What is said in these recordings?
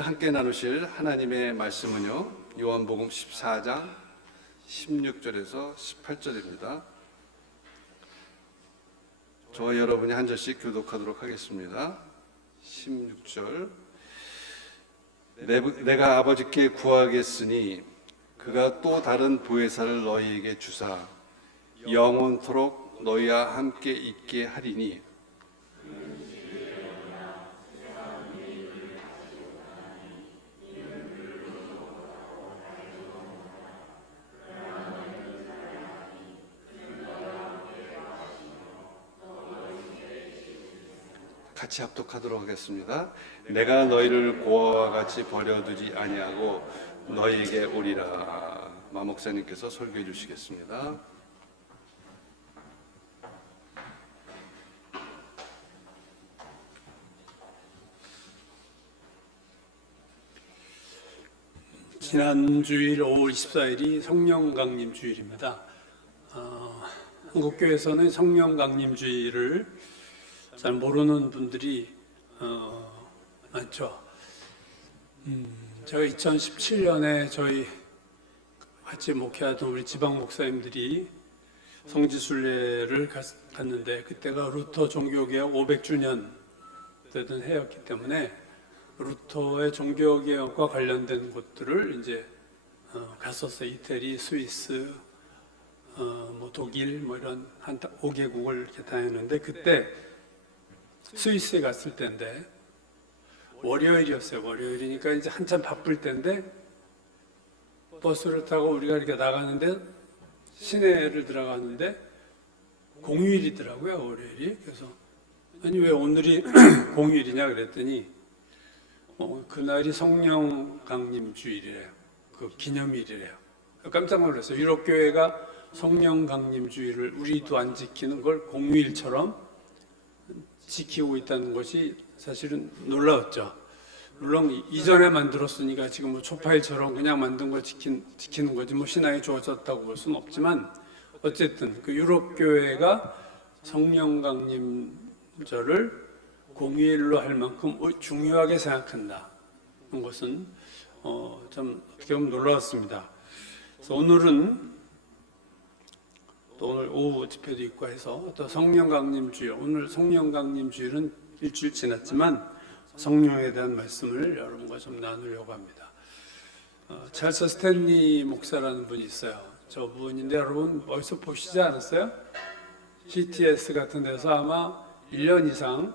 함께 나누실 하나님의 말씀은요, 요한복음 14장 16절에서 18절입니다. 저와 여러분이 한 절씩 교독하도록 하겠습니다. 16절. 내가 아버지께 구하겠으니 그가 또 다른 보혜사를 너희에게 주사 영원토록 너희와 함께 있게 하리니 같이 합독하도록 하겠습니다. 내가 너희를 고아와 같이 버려두지 아니하고 너희에게 오리라. 마 목사님께서 설교해 주시겠습니다. 지난 주일 5월 24일이 성령강림 주일입니다. 한국교회에서는 성령강림 주일을 잘 모르는 분들이 많죠. 제가 2017년에 저희 같이 목회하던 우리 지방 목사님들이 성지순례를 갔는데 그때가 루터 종교개혁 500주년 되던 해였기 때문에 루터의 종교개혁과 관련된 곳들을 이제 갔었어요. 이태리, 스위스, 독일 이런 한 5개국을 이렇게 다녔는데 그때 스위스에 갔을 때인데 월요일이었어요. 월요일이니까 이제 한참 바쁠 때인데 버스를 타고 우리가 이렇게 나가는데 시내를 들어가는데 공휴일이더라고요. 월요일이. 그래서 아니 왜 오늘이 공휴일이냐 그랬더니 그날이 성령 강림 주일이래요. 그 기념일이래요. 깜짝 놀랐어요. 유럽 교회가 성령 강림 주일을 우리도 안 지키는 걸 공휴일처럼 지키고 있다는 것이 사실은 놀라웠죠. 물론 이전에 만들었으니까 지금 뭐 초파일처럼 그냥 만든 걸 지키는 거지 뭐 신앙이 좋아졌다고 볼 수는 없지만 어쨌든 그 유럽 교회가 성령 강림절을 공휴일로 할 만큼 중요하게 생각한다는 것은 좀 어떻게 보면 놀라웠습니다. 그래서 오늘은 또 오늘 오후 집회도 있고 해서 또 성령강림주일, 오늘 성령강림주일은 일주일 지났지만 성령에 대한 말씀을 여러분과 좀 나누려고 합니다. 찰스 스탠리 목사라는 분이 있어요. 저분인데 여러분 어디서 보시지 않았어요? CTS 같은 데서 아마 1년 이상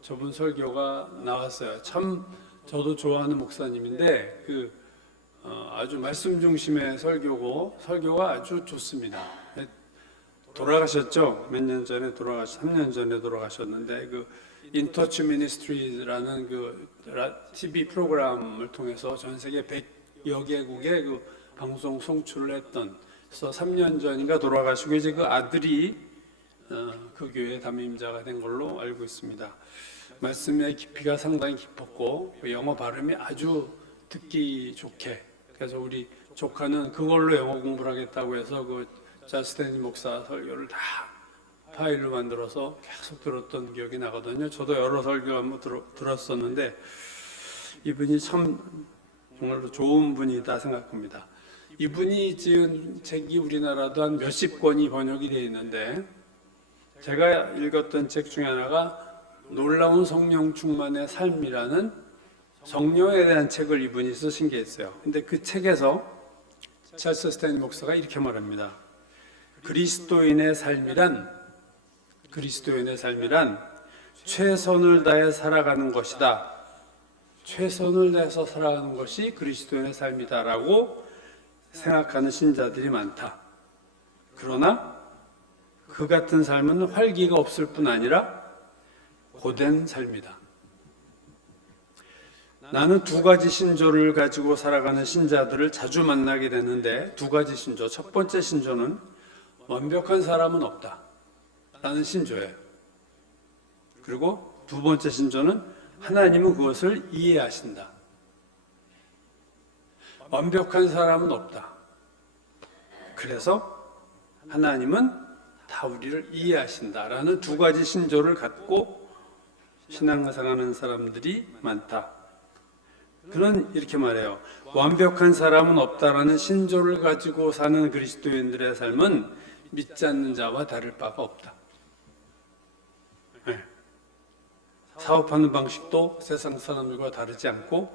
저분 설교가 나왔어요. 참 저도 좋아하는 목사님인데 아주 말씀 중심의 설교고 설교가 아주 좋습니다. 돌아가셨죠? 몇 년 전에 3년 전에 돌아가셨는데 인터치 미니스트리라는 TV 프로그램을 통해서 전 세계 100여 개국에 방송 송출을 했던 그래서 3년 전인가 돌아가시고 이제 그 아들이 그 교회 담임자가 된 걸로 알고 있습니다. 말씀의 깊이가 상당히 깊었고 영어 발음이 아주 듣기 좋게 그래서 우리 조카는 그걸로 영어 공부를 하겠다고 해서 자스테니 목사 설교를 다 파일로 만들어서 계속 들었던 기억이 나거든요. 저도 여러 설교 한번 들었었는데 이분이 참 정말로 좋은 분이다 생각합니다. 이분이 지은 책이 우리나라도 한 몇십 권이 번역이 되어 있는데 제가 읽었던 책 중에 하나가 놀라운 성령 충만의 삶이라는 성령에 대한 책을 이분이 쓰신 게 있어요. 근데 그 책에서 찰스 스탠리 목사가 이렇게 말합니다. 그리스도인의 삶이란 최선을 다해 살아가는 것이다. 최선을 다해서 살아가는 것이 그리스도인의 삶이다라고 생각하는 신자들이 많다. 그러나 그 같은 삶은 활기가 없을 뿐 아니라 고된 삶이다. 나는 두 가지 신조를 가지고 살아가는 신자들을 자주 만나게 되는데 두 가지 신조. 첫 번째 신조는 완벽한 사람은 없다 라는 신조예요. 그리고 두 번째 신조는 하나님은 그것을 이해하신다. 완벽한 사람은 없다. 그래서 하나님은 다 우리를 이해하신다라는 두 가지 신조를 갖고 신앙생활하는 사람들이 많다. 그는 이렇게 말해요. 완벽한 사람은 없다라는 신조를 가지고 사는 그리스도인들의 삶은 믿지 않는 자와 다를 바가 없다. 네. 사업하는 방식도 세상 사람들과 다르지 않고,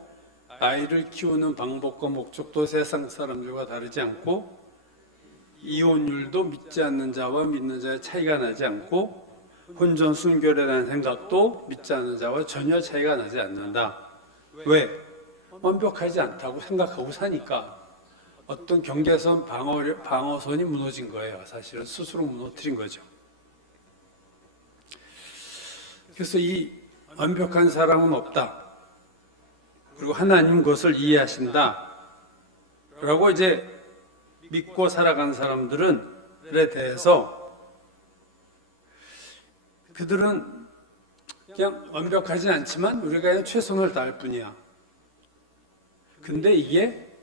아이를 키우는 방법과 목적도 세상 사람들과 다르지 않고, 이혼율도 믿지 않는 자와 믿는 자의 차이가 나지 않고, 혼전 순결에 대한 생각도 믿지 않는 자와 전혀 차이가 나지 않는다. 왜? 완벽하지 않다고 생각하고 사니까 어떤 경계선 방어선이 무너진 거예요. 사실은 스스로 무너뜨린 거죠. 그래서 이 완벽한 사람은 없다. 그리고 하나님 그것을 이해하신다. 라고 이제 믿고 살아간 사람들에 대해서 그들은 그냥 완벽하지 않지만 우리가 그냥 최선을 다할 뿐이야. 근데 이게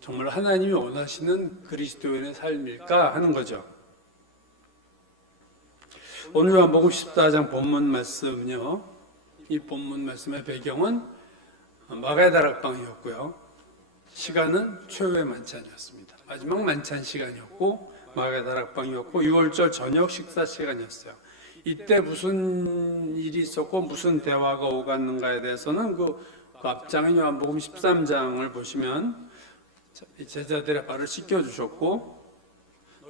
정말 하나님이 원하시는 그리스도인의 삶일까 하는 거죠. 오늘 요한복음 14장 본문 말씀은요. 이 본문 말씀의 배경은 마가다락방이었고요. 시간은 최후의 만찬이었습니다. 마지막 만찬 시간이었고 마가다락방이었고 6월절 저녁 식사 시간이었어요. 이때 무슨 일이 있었고 무슨 대화가 오갔는가에 대해서는 그 앞장인 요한복음 13장을 보시면 제자들의 발을 씻겨주셨고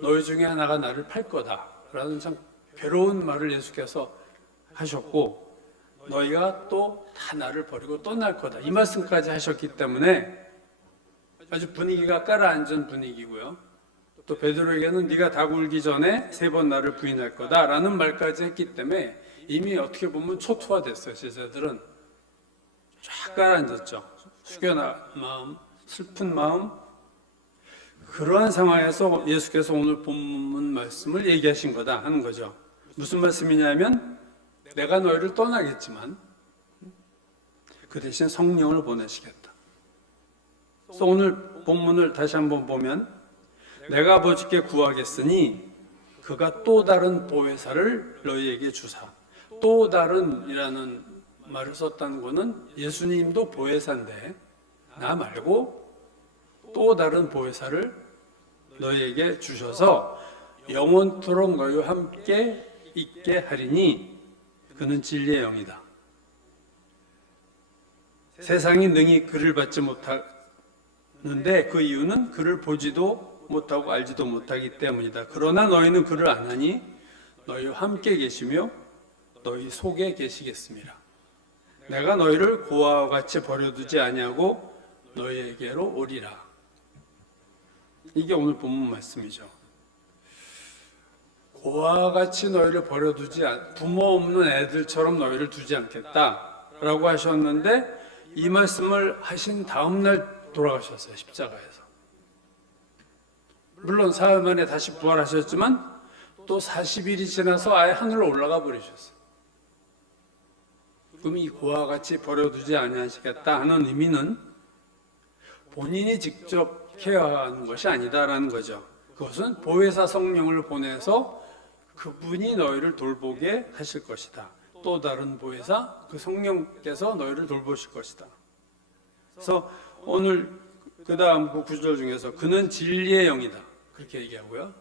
너희 중에 하나가 나를 팔 거다 라는 참 괴로운 말을 예수께서 하셨고 너희가 또 다 나를 버리고 떠날 거다 이 말씀까지 하셨기 때문에 아주 분위기가 깔아앉은 분위기고요. 또 베드로에게는 네가 다 굴기 전에 3번 나를 부인할 거다라는 말까지 했기 때문에 이미 어떻게 보면 초토화됐어요. 제자들은 쫙 깔아앉았죠. 숙연한 마음, 슬픈 마음. 그러한 상황에서 예수께서 오늘 본문 말씀을 얘기하신 거다 하는 거죠. 무슨 말씀이냐면 내가 너희를 떠나겠지만 그 대신 성령을 보내시겠다. 그래서 오늘 본문을 다시 한번 보면 내가 아버지께 구하겠으니 그가 또 다른 보혜사를 너희에게 주사. 또 다른이라는 말을 썼다는 것은 예수님도 보혜사인데 나 말고 또 다른 보혜사를 너희에게 주셔서 영원토록 너희와 함께 있게 하리니 그는 진리의 영이다. 세상이 능히 그를 받지 못하는데 그 이유는 그를 보지도 못하고 알지도 못하기 때문이다. 그러나 너희는 그를 안 하니 너희와 함께 계시며 너희 속에 계시겠습니다. 내가 너희를 고아와 같이 버려두지 아니하고 너희에게로 오리라. 이게 오늘 본문 말씀이죠. 고아와 같이 너희를 버려두지 부모 없는 애들처럼 너희를 두지 않겠다라고 하셨는데 이 말씀을 하신 다음 날 돌아가셨어요. 십자가에서. 물론 사흘 만에 다시 부활하셨지만 또 40일이 지나서 아예 하늘로 올라가 버리셨어요. 그럼 이 고아와 같이 버려두지 아니하시겠다 하는 의미는 본인이 직접 케어하는 것이 아니다라는 거죠. 그것은 보혜사 성령을 보내서 그분이 너희를 돌보게 하실 것이다. 또 다른 보혜사 그 성령께서 너희를 돌보실 것이다. 그래서 오늘 그 다음 그 구절 중에서 그는 진리의 영이다 그렇게 얘기하고요.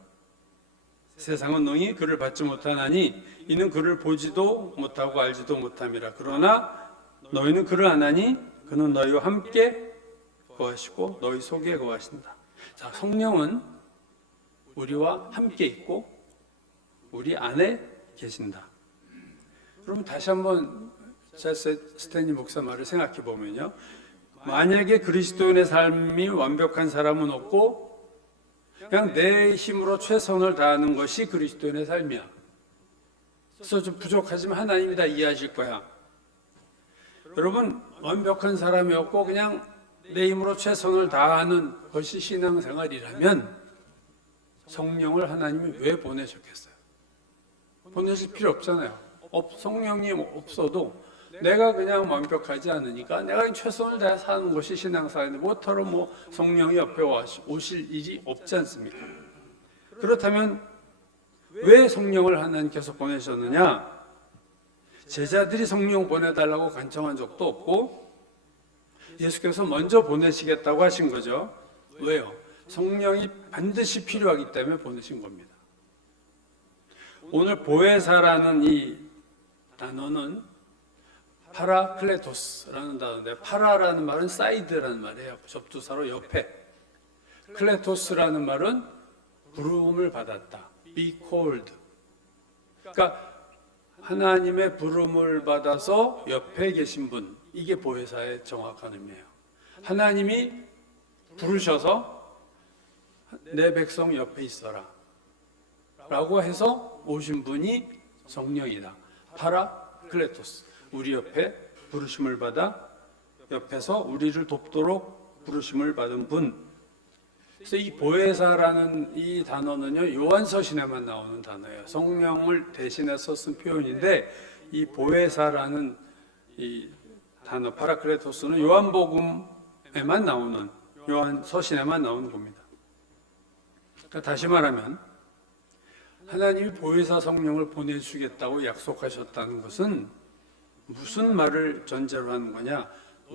세상은 능히 그를 받지 못하나니 이는 그를 보지도 못하고 알지도 못함이라. 그러나 너희는 그를 아나니 그는 너희와 함께 거하시고 너희 속에 거하신다. 자, 성령은 우리와 함께 있고 우리 안에 계신다. 그럼 다시 한번 스탠리 목사 말을 생각해 보면요. 만약에 그리스도인의 삶이 완벽한 사람은 없고 그냥 내 힘으로 최선을 다하는 것이 그리스도인의 삶이야. 그래서 좀 부족하지만 하나님이 다 이해하실 거야. 여러분 완벽한 사람이 없고 그냥 내 힘으로 최선을 다하는 것이 신앙생활이라면 성령을 하나님이 왜 보내셨겠어요? 보내실 필요 없잖아요. 성령이 없어도 내가 그냥 완벽하지 않으니까 내가 최선을 다해 사는 것이 신앙생활인데 뭐처럼 성령이 옆에 오실 일이 없지 않습니까? 그렇다면 왜 성령을 하나님께서 보내셨느냐? 제자들이 성령 보내달라고 간청한 적도 없고 예수께서 먼저 보내시겠다고 하신 거죠. 왜요? 성령이 반드시 필요하기 때문에 보내신 겁니다. 오늘 보혜사라는 이 단어는 파라클레토스라는 단어인데, 파라라는 말은 사이드라는 말이에요. 접두사로 옆에. 클레토스라는 말은 부름을 받았다. be called. 그러니까 하나님의 부름을 받아서 옆에 계신 분, 이게 보혜사의 정확한 의미예요. 하나님이 부르셔서 내 백성 옆에 있어라 라고 해서 오신 분이 성령이다. 파라클레토스. 우리 옆에 부르심을 받아 옆에서 우리를 돕도록 부르심을 받은 분. 그래서 이 보혜사라는 이 단어는요, 요한서신에만 나오는 단어예요. 성령을 대신해서 쓴 표현인데, 이 보혜사라는 이 단어 파라클레토스는 요한복음에만 나오는, 요한서신에만 나오는 겁니다. 그러니까 다시 말하면 하나님이 보혜사 성령을 보내주겠다고 약속하셨다는 것은 무슨 말을 전제로 하는 거냐?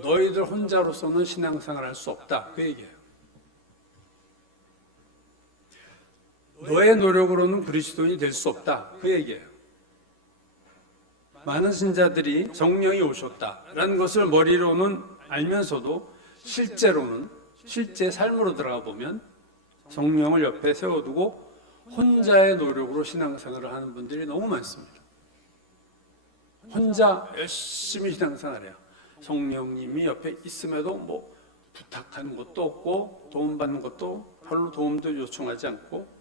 너희들 혼자로서는 신앙생활을 할 수 없다, 그 얘기예요. 너의 노력으로는 그리스도인이 될 수 없다, 그 얘기예요. 많은 신자들이 성령이 오셨다라는 것을 머리로는 알면서도 실제로는, 실제 삶으로 들어가 보면 성령을 옆에 세워두고 혼자의 노력으로 신앙생활을 하는 분들이 너무 많습니다. 혼자 열심히 신앙생활해요. 성령님이 옆에 있음에도 뭐 부탁하는 것도 없고 도움받는 것도 별로 도움도 요청하지 않고.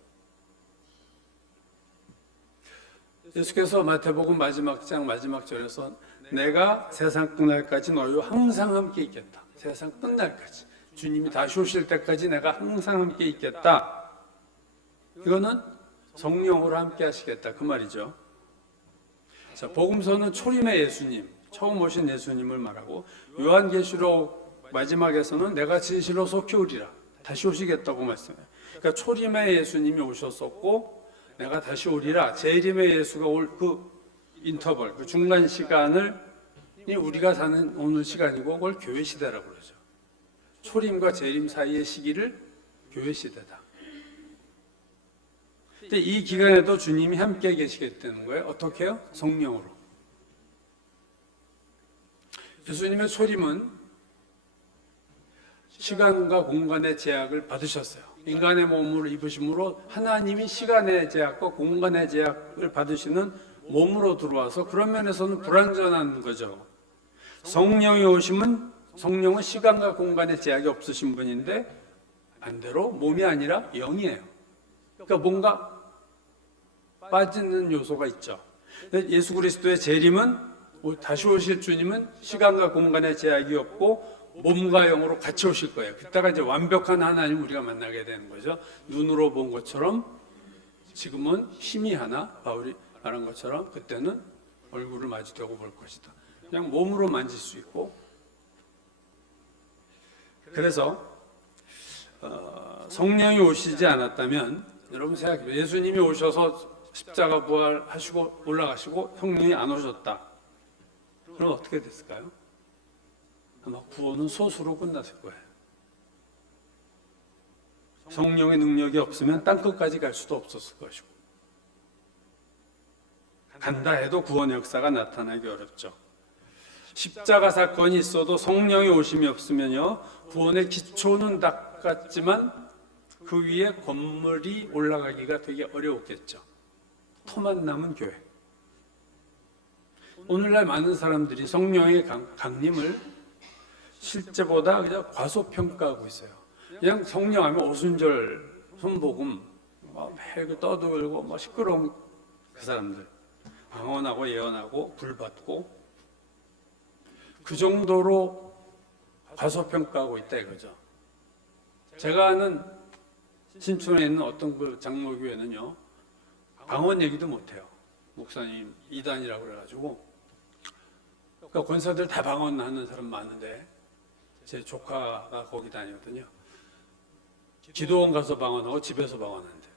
예수께서 마태복음 마지막 장 마지막 절에서 내가 세상 끝날까지 너희와 항상 함께 있겠다. 세상 끝날까지. 주님이 다시 오실 때까지 내가 항상 함께 있겠다. 이거는 성령으로 함께 하시겠다, 그 말이죠. 자, 복음서는 초림의 예수님, 처음 오신 예수님을 말하고, 요한계시록 마지막에서는 내가 진실로 속히 오리라, 다시 오시겠다고 말씀해요. 그러니까 초림의 예수님이 오셨었고 내가 다시 오리라, 재림의 예수가 올 그 인터벌, 그 중간 시간을 우리가 사는 오늘 시간이고, 그걸 교회 시대라고 그러죠. 초림과 재림 사이의 시기를 교회 시대다. 근데 이 기간에도 주님이 함께 계시겠다는 거예요. 어떻게 해요? 성령으로. 예수님의 초림은 시간과 공간의 제약을 받으셨어요. 인간의 몸을 입으심으로 하나님이 시간의 제약과 공간의 제약을 받으시는 몸으로 들어와서 그런 면에서는 불완전한 거죠. 성령이 오시면 성령은 시간과 공간의 제약이 없으신 분인데 반대로 몸이 아니라 영이에요. 그러니까 뭔가 빠지는 요소가 있죠. 예수 그리스도의 재림은, 다시 오실 주님은 시간과 공간의 제약이 없고 몸과 영으로 같이 오실 거예요. 그때가 이제 완벽한 하나님 우리가 만나게 되는 거죠. 눈으로 본 것처럼 지금은 희미하나 바울이 말한 것처럼 그때는 얼굴을 마주대고 볼 것이다. 그냥 몸으로 만질 수 있고. 그래서 성령이 오시지 않았다면, 여러분 생각해요. 예수님이 오셔서 십자가 부활하시고 올라가시고 성령이 안 오셨다. 그럼 어떻게 됐을까요? 아마 구원은 소수로 끝났을 거예요. 성령의 능력이 없으면 땅끝까지 갈 수도 없었을 것이고, 간다 해도 구원의 역사가 나타나기 어렵죠. 십자가 사건이 있어도 성령의 오심이 없으면요, 구원의 기초는 닦았지만 그 위에 건물이 올라가기가 되게 어려웠겠죠. 터만 남은 교회. 오늘날 많은 사람들이 성령의 강림을 실제보다 그냥 과소평가하고 있어요. 그냥 성령하면 오순절, 손복음, 매일 떠들고 시끄러운 그 사람들, 방언하고 예언하고 불받고 그 정도로 과소평가하고 있다 이거죠. 제가 아는 신촌에 있는 어떤 그 장로교회는요, 방언 얘기도 못해요. 목사님 이단이라고 그래가지고, 그러니까 권사들 다 방언하는 사람 많은데 제 조카가 거기 다니거든요. 기도원 가서 방언하고 집에서 방언한대.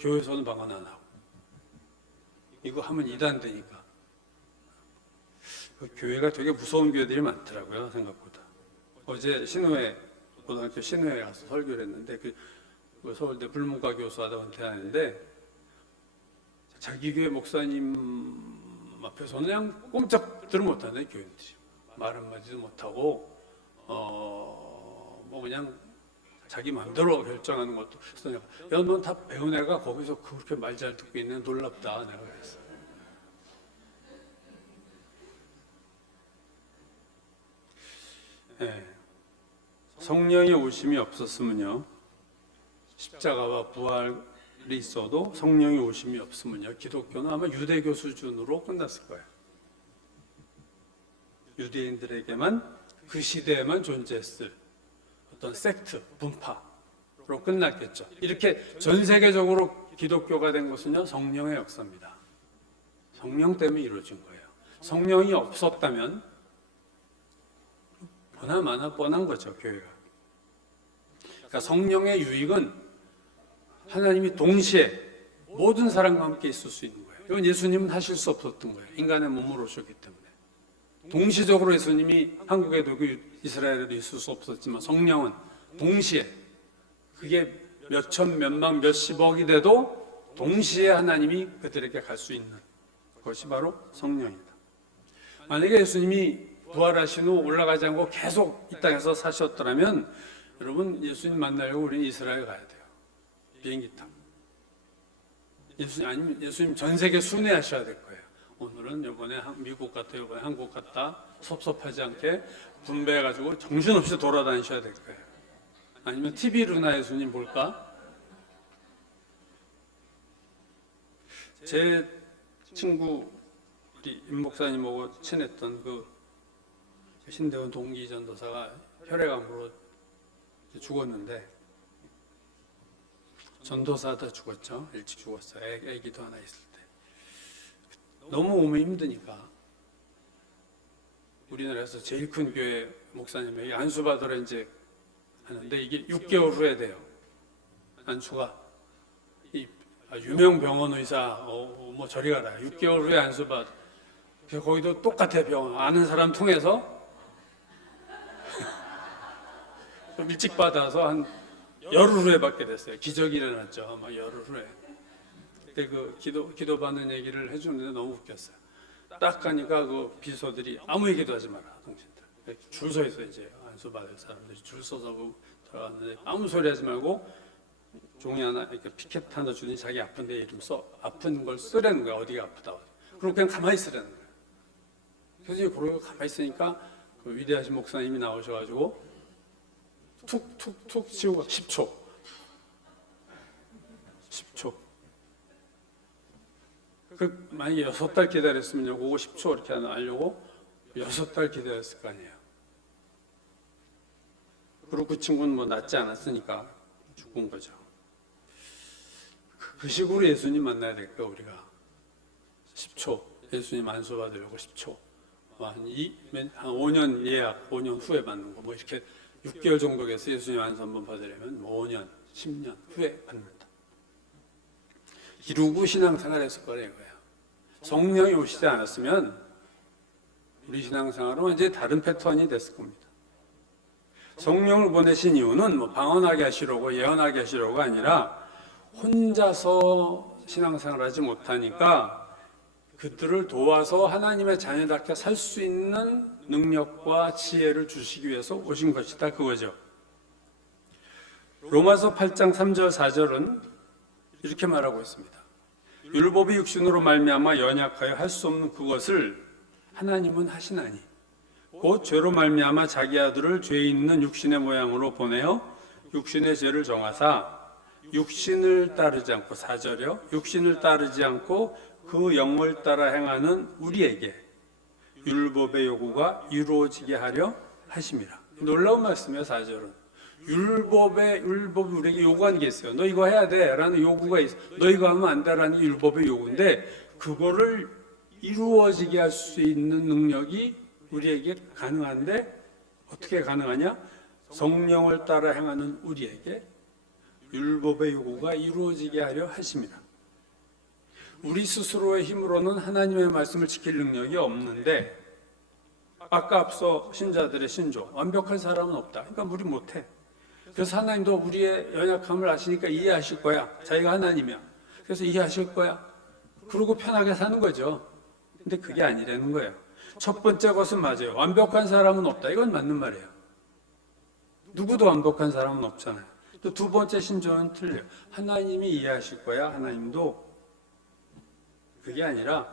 교회에서는 방언 안 하고. 이거 하면 이단 되니까. 그 교회가 되게 무서운 교회들이 많더라고요, 생각보다. 어제 고등학교 신호에 가서 설교를 했는데 그 서울대 불문과 교수하다 은퇴하는데 자기 교회 목사님 앞에서는 그냥 꼼짝들을 못하네. 교인들이 말 한마디도 못하고 뭐 그냥 자기 마음대로 결정하는 것도. 그래서 내가 야, 넌 다 배운 애가 거기서 그렇게 말 잘 듣고 있는 놀랍다 내가 그랬어. 네. 성령의 오심이 없었으면요, 십자가와 부활이 있어도 성령의 오심이 없으면요, 기독교는 아마 유대교 수준으로 끝났을 거예요. 유대인들에게만 그 시대에만 존재했을 어떤 섹트, 분파로 끝났겠죠. 이렇게 전 세계적으로 기독교가 된 것은요, 성령의 역사입니다. 성령 때문에 이루어진 거예요. 성령이 없었다면 보나마나 뻔한 거죠, 교회가. 그러니까 성령의 유익은 하나님이 동시에 모든 사람과 함께 있을 수 있는 거예요. 이건 예수님은 하실 수 없었던 거예요. 인간의 몸으로 오셨기 때문에. 동시적으로 예수님이 한국에도 이스라엘에도 있을 수 없었지만 성령은 동시에, 그게 몇천, 몇만, 몇십억이 돼도 동시에 하나님이 그들에게 갈 수 있는 것이 바로 성령입니다. 만약에 예수님이 부활하신 후 올라가지 않고 계속 이 땅에서 사셨더라면 여러분, 예수님 만나려고 우리는 이스라엘 가야 돼요. 비행기 타고. 아니면 예수님 전 세계 순회하셔야 될 거예요. 오늘은 이번에 미국 갔다, 이번에 한국 갔다, 섭섭하지 않게 분배해가지고 정신없이 돌아다니셔야 될 거예요. 아니면 TV로나 예수님 볼까? 제 친구, 우리 임 목사님하고 친했던 그 신대원 동기 전도사가 혈액암으로 죽었는데, 전도사다 죽었죠. 일찍 죽었어요. 애기도 하나 있을 때. 너무 몸이 힘드니까 우리나라에서 제일 큰 교회 목사님에게 안수받으러 이제 하는데 이게 6개월 후에 돼요. 안수가. 유명 병원 의사, 뭐 저리 가라. 6개월 후에 안수받. 거기도 똑같아, 병원. 아는 사람 통해서 좀 일찍 받아서 한 열흘 후에 받게 됐어요. 기적이 일어났죠. 아마 열흘 후에. 그때 그 기도 받는 얘기를 해주는데 너무 웃겼어요. 딱 가니까 그 비서들이 아무 얘기도 하지 마라, 당신들. 줄 서 있어, 이제. 안수 받을 사람들이 줄 서서 들어갔는데 아무 소리 하지 말고 종이 하나, 이렇게 피켓 하나 주니 자기 아픈 데 이름 써. 아픈 걸 쓰라는 거야, 어디가 아프다고. 그리고 그냥 가만히 있으라는 거야. 그래서 그러고 가만히 있으니까 그 위대하신 목사님이 나오셔가지고 툭툭툭 치우고 10초. 만약에 6달 기다렸으면 그거 10초 이렇게 하려고 6달 기다렸을 거 아니에요. 그리고 그 친구는 뭐 낫지 않았으니까 죽은 거죠. 그 식으로 예수님 만나야 될 거야, 우리가. 10초. 예수님 안수 받으려고 10초. 한 5년 예약, 5년 후에 받는 거. 뭐 이렇게 6개월 정도에서 예수님 안수 한번 받으려면 5년, 10년 후에 받는다. 이루고 신앙생활했을 거예요. 성령이 오시지 않았으면 우리 신앙생활은 완전히 다른 패턴이 됐을 겁니다. 성령을 보내신 이유는 뭐 방언하게 하시려고, 예언하게 하시려고가 아니라 혼자서 신앙생활하지 못하니까 그들을 도와서 하나님의 자녀답게 살 수 있는 능력과 지혜를 주시기 위해서 오신 것이다, 그거죠. 로마서 8장 3절 4절은 이렇게 말하고 있습니다. 율법이 육신으로 말미암아 연약하여 할 수 없는 그것을 하나님은 하시나니 곧 죄로 말미암아 자기 아들을 죄 있는 육신의 모양으로 보내어 육신의 죄를 정하사 육신을 따르지 않고, 4절이요, 육신을 따르지 않고 그 영을 따라 행하는 우리에게 율법의 요구가 이루어지게 하려 하심이라. 놀라운 말씀이에요. 4절은 율법이 우리에게 요구하는 게 있어요. 너 이거 해야 돼 라는 요구가 있어. 너 이거 하면 안 돼 라는 게 율법의 요구인데, 그거를 이루어지게 할 수 있는 능력이 우리에게 가능한데, 어떻게 가능하냐? 성령을 따라 행하는 우리에게 율법의 요구가 이루어지게 하려 하심이라. 우리 스스로의 힘으로는 하나님의 말씀을 지킬 능력이 없는데 아까 앞서 신자들의 신조, 완벽한 사람은 없다. 그러니까 우리 못해. 그래서 하나님도 우리의 연약함을 아시니까 이해하실 거야. 자기가 하나님이야. 그래서 이해하실 거야. 그러고 편하게 사는 거죠. 근데 그게 아니라는 거예요. 첫 번째 것은 맞아요. 완벽한 사람은 없다. 이건 맞는 말이에요. 누구도 완벽한 사람은 없잖아요. 또 두 번째 신조는 틀려요. 하나님이 이해하실 거야. 하나님도. 그게 아니라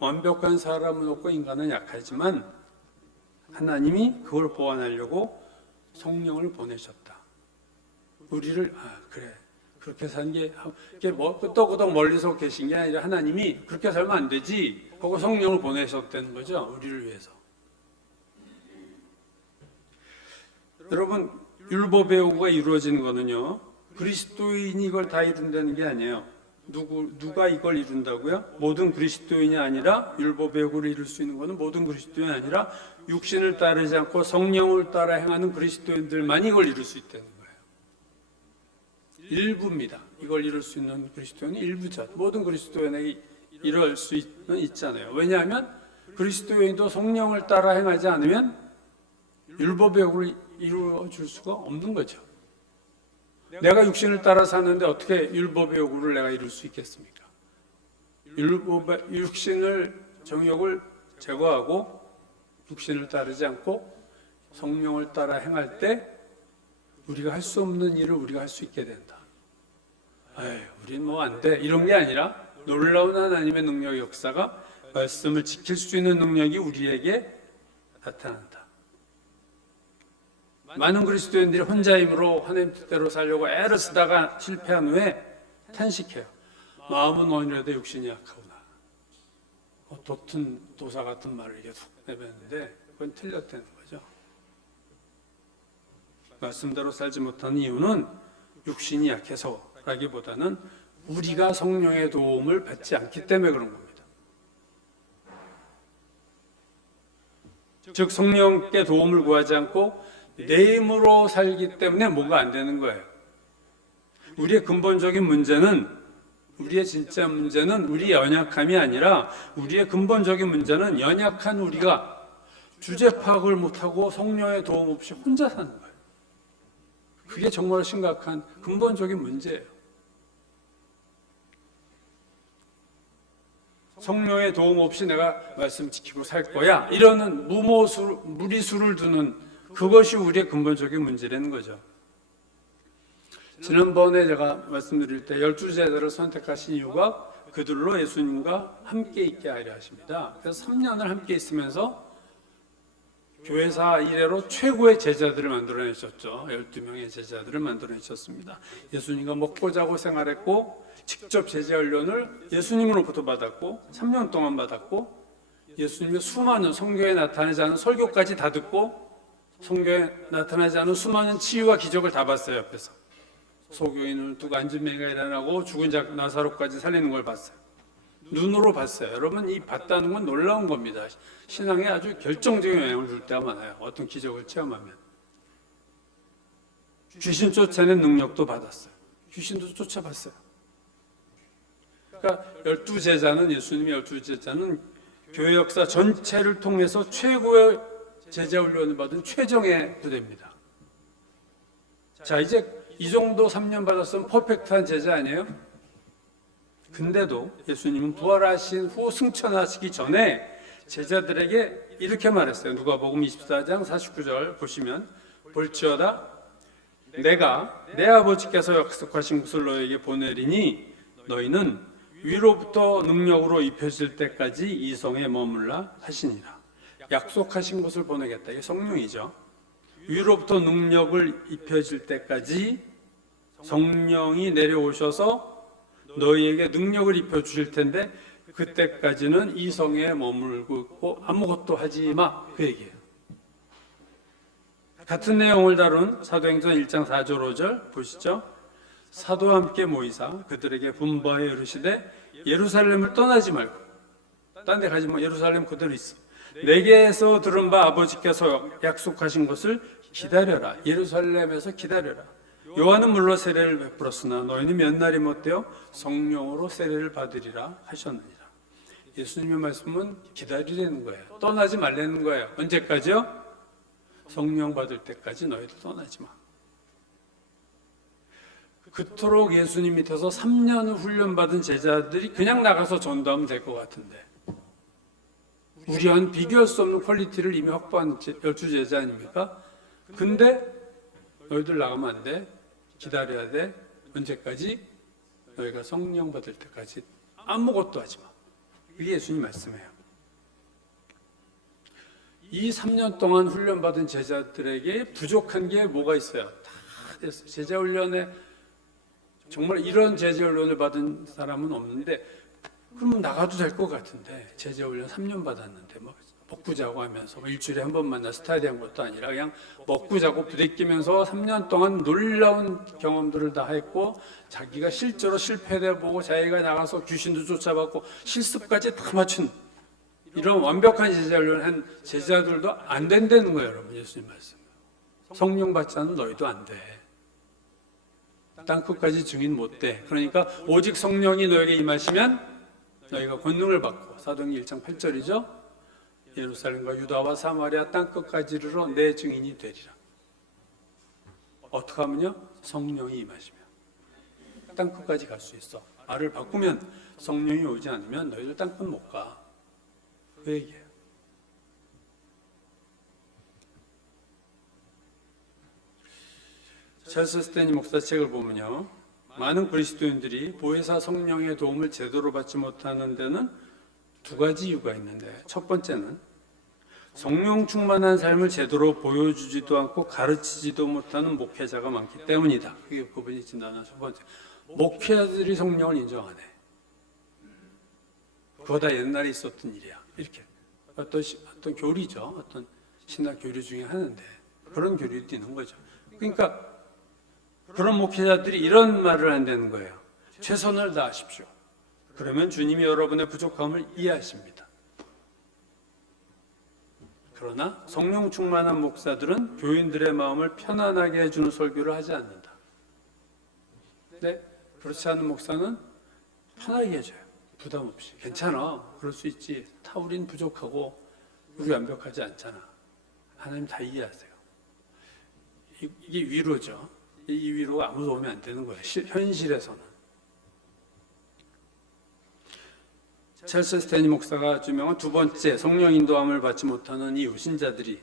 완벽한 사람은 없고 인간은 약하지만 하나님이 그걸 보완하려고 성령을 보내셨다. 우리를 그래 그렇게 사는 게 끄떡끄떡 멀리서 계신 게 아니라 하나님이 그렇게 살면 안 되지. 그거 성령을 보내셨다는 거죠. 우리를 위해서. 여러분 율법의 요구가 이루어지는 거는요. 그리스도인이 이걸 다 이룬다는 게 아니에요. 누가 이걸 이룬다고요? 모든 그리스도인이 아니라 율법의 요구를 이룰 수 있는 것은 모든 그리스도인이 아니라 육신을 따르지 않고 성령을 따라 행하는 그리스도인들만 이걸 이룰 수 있다는 거예요. 일부입니다. 이걸 이룰 수 있는 그리스도인은 일부죠. 모든 그리스도인에게 이룰 수는 있잖아요. 왜냐하면 그리스도인도 성령을 따라 행하지 않으면 율법의 요구를 이루어 줄 수가 없는 거죠. 내가 육신을 따라 사는데 어떻게 율법의 요구를 내가 이룰 수 있겠습니까? 육신을 정욕을 제거하고 육신을 따르지 않고 성령을 따라 행할 때 우리가 할 수 없는 일을 우리가 할 수 있게 된다. 우린 뭐 안 돼. 이런 게 아니라 놀라운 하나님의 능력 역사가 말씀을 지킬 수 있는 능력이 우리에게 나타난다. 많은 그리스도인들이 혼자 힘으로 하나님 뜻대로 살려고 애를 쓰다가 실패한 후에 탄식해요. 마음은 원이라도 육신이 약하구나. 도튼 도사 같은 말을 이게 툭 내뱉는데 그건 틀렸다는 거죠. 말씀대로 살지 못하는 이유는 육신이 약해서라기보다는 우리가 성령의 도움을 받지 않기 때문에 그런 겁니다. 즉 성령께 도움을 구하지 않고 내 힘으로 살기 때문에 뭐가 안 되는 거예요. 우리의 근본적인 문제는 우리의 진짜 문제는 우리의 연약함이 아니라 우리의 근본적인 문제는 연약한 우리가 주제 파악을 못하고 성령의 도움 없이 혼자 사는 거예요. 그게 정말 심각한 근본적인 문제예요. 성령의 도움 없이 내가 말씀 지키고 살 거야 이러는 무리수를 두는 그것이 우리의 근본적인 문제라는 거죠. 지난번에 제가 말씀드릴 때 12제자를 선택하신 이유가 그들로 예수님과 함께 있게 하려 하십니다. 그래서 3년을 함께 있으면서 교회사 이래로 최고의 제자들을 만들어내셨죠. 12명의 제자들을 만들어내셨습니다. 예수님과 먹고 자고 생활했고 직접 제자 훈련을 예수님으로부터 받았고 3년 동안 받았고 예수님의 수많은 성경에 나타나지 않은 설교까지 다 듣고 성경에 나타나지 않은 수많은 치유와 기적을 다 봤어요. 옆에서 소교인을 두고 앉은 매가 일어나고 죽은 자 나사로까지 살리는 걸 봤어요. 눈으로 봤어요. 여러분 이 봤다는 건 놀라운 겁니다. 신앙에 아주 결정적인 영향을 줄 때가 많아요. 어떤 기적을 체험하면 귀신 쫓아낸 능력도 받았어요. 귀신도 쫓아봤어요. 그러니까 12제자는 예수님의 12제자는 교회 역사 전체를 통해서 최고의 제자 훈련을 받은 최정의 부대입니다. 자 이제 이 정도 3년 받았으면 퍼펙트한 제자 아니에요? 근데도 예수님은 부활하신 후 승천하시기 전에 제자들에게 이렇게 말했어요. 누가복음 24장 49절 보시면 볼지어다 내가 내 아버지께서 약속하신 것을 너에게 보내리니 너희는 위로부터 능력으로 입혀질 때까지 이 성에 머물라 하시니라. 약속하신 것을 보내겠다. 이게 성령이죠. 위로부터 능력을 입혀질 때까지 성령이 내려오셔서 너희에게 능력을 입혀주실 텐데 그때까지는 이 성에 머물고 있고 아무것도 하지 마. 그 얘기예요. 같은 내용을 다룬 사도행전 1장 4절 5절 보시죠. 사도와 함께 모이사 그들에게 분부하여 이르시되 예루살렘을 떠나지 말고 딴 데 가지 마. 예루살렘 그대로 있어. 내게서 들은 바 아버지께서 약속하신 것을 기다려라. 예루살렘에서 기다려라. 요한은 물론 세례를 베풀었으나 너희는 몇 날이 못되어 성령으로 세례를 받으리라 하셨느니라. 예수님의 말씀은 기다리라는 거예요. 떠나지 말라는 거예요. 언제까지요? 성령 받을 때까지 너희도 떠나지 마. 그토록 예수님 밑에서 3년 훈련받은 제자들이 그냥 나가서 전도하면 될 것 같은데, 우리와는 비교할 수 없는 퀄리티를 이미 확보한 열두 제자 아닙니까? 근데 너희들 나가면 안 돼. 기다려야 돼. 언제까지? 너희가 성령 받을 때까지 아무것도 하지 마. 이게 예수님 말씀이에요. 이 3년 동안 훈련받은 제자들에게 부족한 게 뭐가 있어요? 다 됐어요. 제자 훈련에 정말 이런 제자 훈련을 받은 사람은 없는데, 그러면 나가도 될 것 같은데, 제자 훈련 3년 받았는데 뭐 먹고 자고 하면서 일주일에 한 번 만나 스타디한 것도 아니라 그냥 먹고 자고 부대끼면서 3년 동안 놀라운 경험들을 다 했고, 자기가 실제로 실패해 보고 자기가 나가서 귀신도 쫓아봤고 실습까지 다 맞춘 이런 완벽한 제자 훈련을 한 제자들도 안 된다는 거예요, 여러분. 예수님 말씀. 성령 받지 않으면 너희도 안 돼. 땅끝까지 증인 못 돼. 그러니까 오직 성령이 너에게 임하시면 너희가 권능을 받고, 사도행전 1장 8절이죠. 예루살렘과 유다와 사마리아 땅끝까지 이르러 내 증인이 되리라. 어떻게 하면요? 성령이 임하시면 땅끝까지 갈 수 있어. 말을 바꾸면 성령이 오지 않으면 너희들 땅끝 못 가. 그 얘기예요. 찰스 스탠리 목사 책을 보면요, 많은 그리스도인들이 보혜사 성령의 도움을 제대로 받지 못하는 데는 두 가지 이유가 있는데, 첫 번째는 성령 충만한 삶을 제대로 보여주지도 않고 가르치지도 못하는 목회자가 많기 때문이다. 그게 그분이 진단한 첫 번째. 목회자들이 성령을 인정 안 해. 그거 다 옛날에 있었던 일이야. 이렇게 어떤 교리죠. 어떤 신학 교리 중에 하는데 그런 교리를 띠는 거죠. 그러니까 그런 목회자들이 이런 말을 한다는 거예요. 최선을 다하십시오. 그러면 주님이 여러분의 부족함을 이해하십니다. 그러나 성령 충만한 목사들은 교인들의 마음을 편안하게 해주는 설교를 하지 않는다. 근데 그렇지 않은 목사는 편하게 해줘요. 부담 없이. 괜찮아. 그럴 수 있지. 다 우린 부족하고 우리 완벽하지 않잖아. 하나님 다 이해하세요. 이게 위로죠. 이 위로가 아무도 오면 안 되는 거예요. 현실에서는. 찰스 스탠리 목사가 주명한 두 번째 성령 인도함을 받지 못하는 이유, 신자들이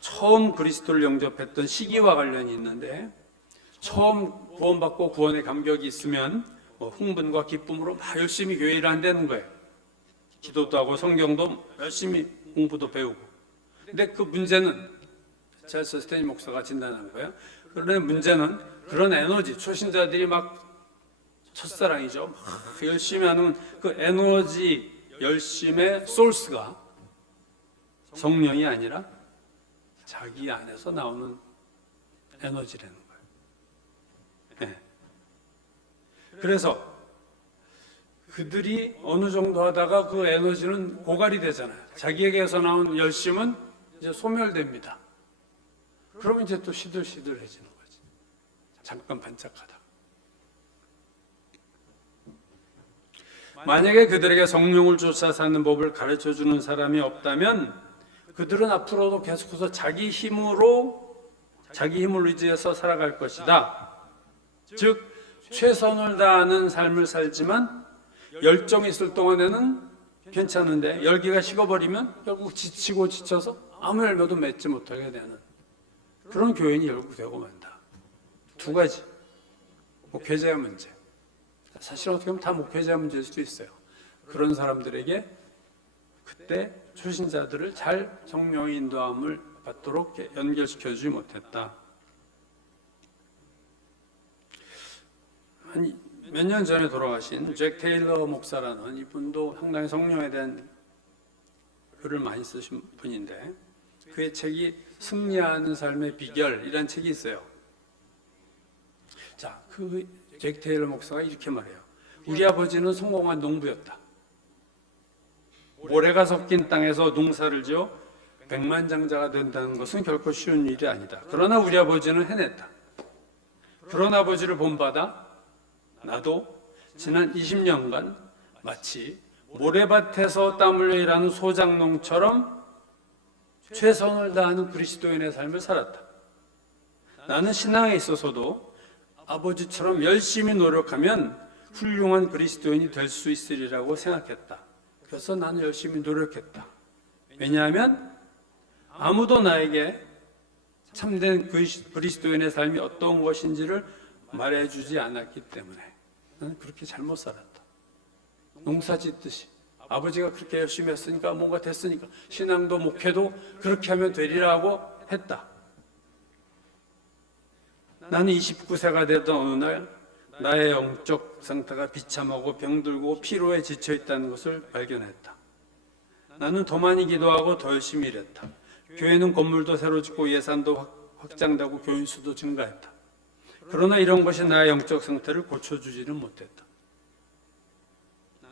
처음 그리스도를 영접했던 시기와 관련이 있는데, 처음 구원받고 구원의 감격이 있으면 흥분과 기쁨으로 막 열심히 교회를 한다는 거예요. 기도도 하고 성경도 열심히 공부도 배우고. 근데 그 문제는 찰스 스탠리 목사가 진단한 거예요. 그런데 문제는 그런 에너지, 초신자들이 막 첫사랑이죠. 막 열심히 하는 그 에너지, 열심의 소스가 성령이 아니라 자기 안에서 나오는 에너지라는 거예요. 네. 그래서 그들이 어느 정도 하다가 그 에너지는 고갈이 되잖아요. 자기에게서 나온 열심은 이제 소멸됩니다. 그러면 이제 또 시들시들해지는 거지. 잠깐 반짝하다. 만약에 그들에게 성령을 쫓아 사는 법을 가르쳐주는 사람이 없다면 그들은 앞으로도 계속해서 자기 힘을 의지해서 살아갈 것이다. 즉 최선을 다하는 삶을 살지만 열정이 있을 동안에는 괜찮은데 열기가 식어버리면 결국 지치고 지쳐서 아무 열매도 맺지 못하게 되는 그런 교인이 결국 되고 만다. 두 가지. 목회자의 문제. 사실 어떻게 보면 다 목회자 문제일 수도 있어요. 그런 사람들에게 그때 초신자들을 잘 성령의 인도함을 받도록 연결시켜주지 못했다. 한 몇 년 전에 돌아가신 잭 테일러 목사라는 이분도 상당히 성령에 대한 글을 많이 쓰신 분인데, 그의 책이 승리하는 삶의 비결이라는 책이 있어요. 자, 그 잭 테일러 목사가 이렇게 말해요. 우리 아버지는 성공한 농부였다. 모래가 섞인 땅에서 농사를 지어 백만장자가 된다는 것은 결코 쉬운 일이 아니다. 그러나 우리 아버지는 해냈다. 그런 아버지를 본받아 나도 지난 20년간 마치 모래밭에서 땀 흘려 일하는 소장농처럼 최선을 다하는 그리스도인의 삶을 살았다. 나는 신앙에 있어서도 아버지처럼 열심히 노력하면 훌륭한 그리스도인이 될 수 있으리라고 생각했다. 그래서 나는 열심히 노력했다. 왜냐하면 아무도 나에게 참된 그리스도인의 삶이 어떤 것인지를 말해주지 않았기 때문에 나는 그렇게 잘못 살았다. 농사 짓듯이 아버지가 그렇게 열심히 했으니까 뭔가 됐으니까 신앙도 목회도 그렇게 하면 되리라고 했다. 나는 29세가 되던 어느 날 나의 영적 상태가 비참하고 병들고 피로에 지쳐 있다는 것을 발견했다. 나는 더 많이 기도하고 더 열심히 일했다. 교회는 건물도 새로 짓고 예산도 확장되고 교인 수도 증가했다. 그러나 이런 것이 나의 영적 상태를 고쳐주지는 못했다.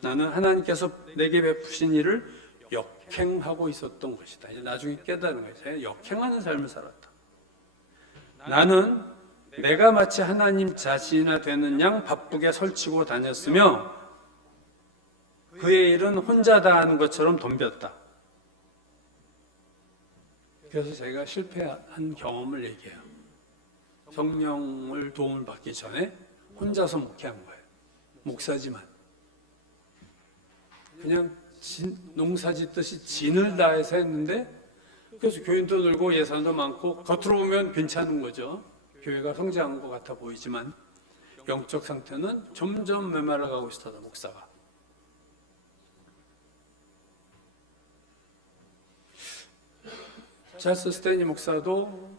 나는 하나님께서 내게 베푸신 일을 역행하고 있었던 것이다. 이제 나중에 깨달은 거예요. 제가 역행하는 삶을 살았다. 나는 내가 마치 하나님 자신이나 되는 양 바쁘게 설치고 다녔으며 그의 일은 혼자 다 하는 것처럼 덤볐다. 그래서 제가 실패한 경험을 얘기해요. 성령을 도움을 받기 전에 혼자서 목회한 거예요. 목사지만. 그냥 농사 짓듯이 진을 다해서 했는데 그래서 교인도 늘고 예산도 많고 겉으로 보면 괜찮은 거죠. 교회가 성장한 것 같아 보이지만 영적 상태는 점점 메말라가고 있었다. 목사가. 찰스 스탠리 목사도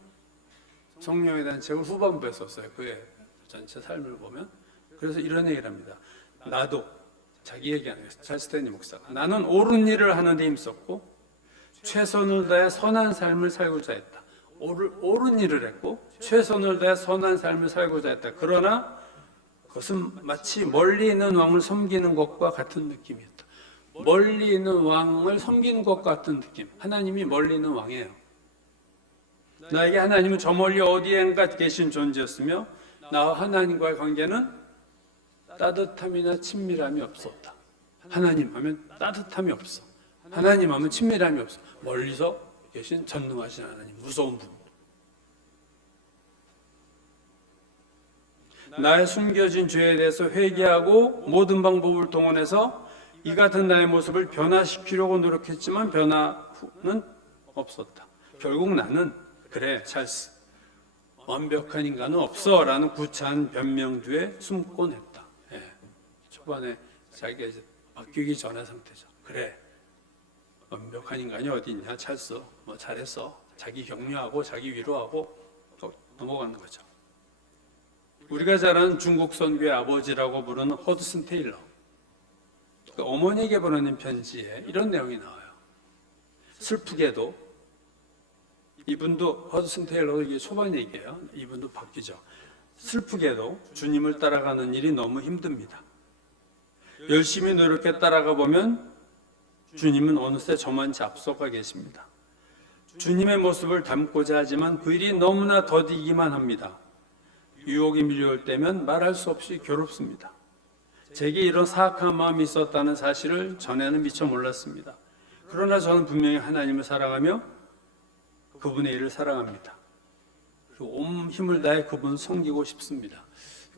성령에 대한 책을 후반부에 썼어요. 그의 전체 삶을 보면. 그래서 이런 얘기를 합니다. 나도 자기 얘기하는 거예요. 찰스 스탠리 목사가. 나는 옳은 일을 하는 데 힘썼고 최선을 다해 선한 삶을 살고자 했다. 옳은 일을 했고 최선을 다해 선한 삶을 살고자 했다. 그러나 그것은 마치 멀리 있는 왕을 섬기는 것과 같은 느낌이었다. 멀리 있는 왕을 섬기는 것과 같은 느낌. 하나님이 멀리 있는 왕이에요. 나에게 하나님은 저 멀리 어디엔가 계신 존재였으며 나와 하나님과의 관계는 따뜻함이나 친밀함이 없었다. 하나님 하면 따뜻함이 없어. 하나님 하면 친밀함이 없어. 멀리서 계신 전능하신 하나님, 무서운 분. 나의 숨겨진 죄에 대해서 회개하고 모든 방법을 동원해서 이 같은 나의 모습을 변화시키려고 노력했지만 변화는 없었다. 결국 나는 그래 찰스 완벽한 인간은 없어 라는 구차한 변명 뒤에 숨곤 했다. 예. 초반에 자기가 이제 바뀌기 전의 상태죠. 그래 완벽한 인간이 어디 있냐 찰스 뭐 잘했어. 자기 격려하고 자기 위로하고 또 넘어가는 거죠. 우리가 잘 아는 중국 선교의 아버지라고 부르는 허드슨 테일러. 그 어머니에게 보내는 편지에 이런 내용이 나와요. 슬프게도 이분도 허드슨 테일러 이게 초반 얘기예요. 이분도 바뀌죠. 슬프게도 주님을 따라가는 일이 너무 힘듭니다. 열심히 노력해 따라가 보면 주님은 어느새 저만치 앞서가 계십니다. 주님의 모습을 닮고자 하지만 그 일이 너무나 더디기만 합니다. 유혹이 밀려올 때면 말할 수 없이 괴롭습니다. 제게 이런 사악한 마음이 있었다는 사실을 전에는 미처 몰랐습니다. 그러나 저는 분명히 하나님을 사랑하며 그분의 일을 사랑합니다. 그리고 온 힘을 다해 그분을 섬기고 싶습니다.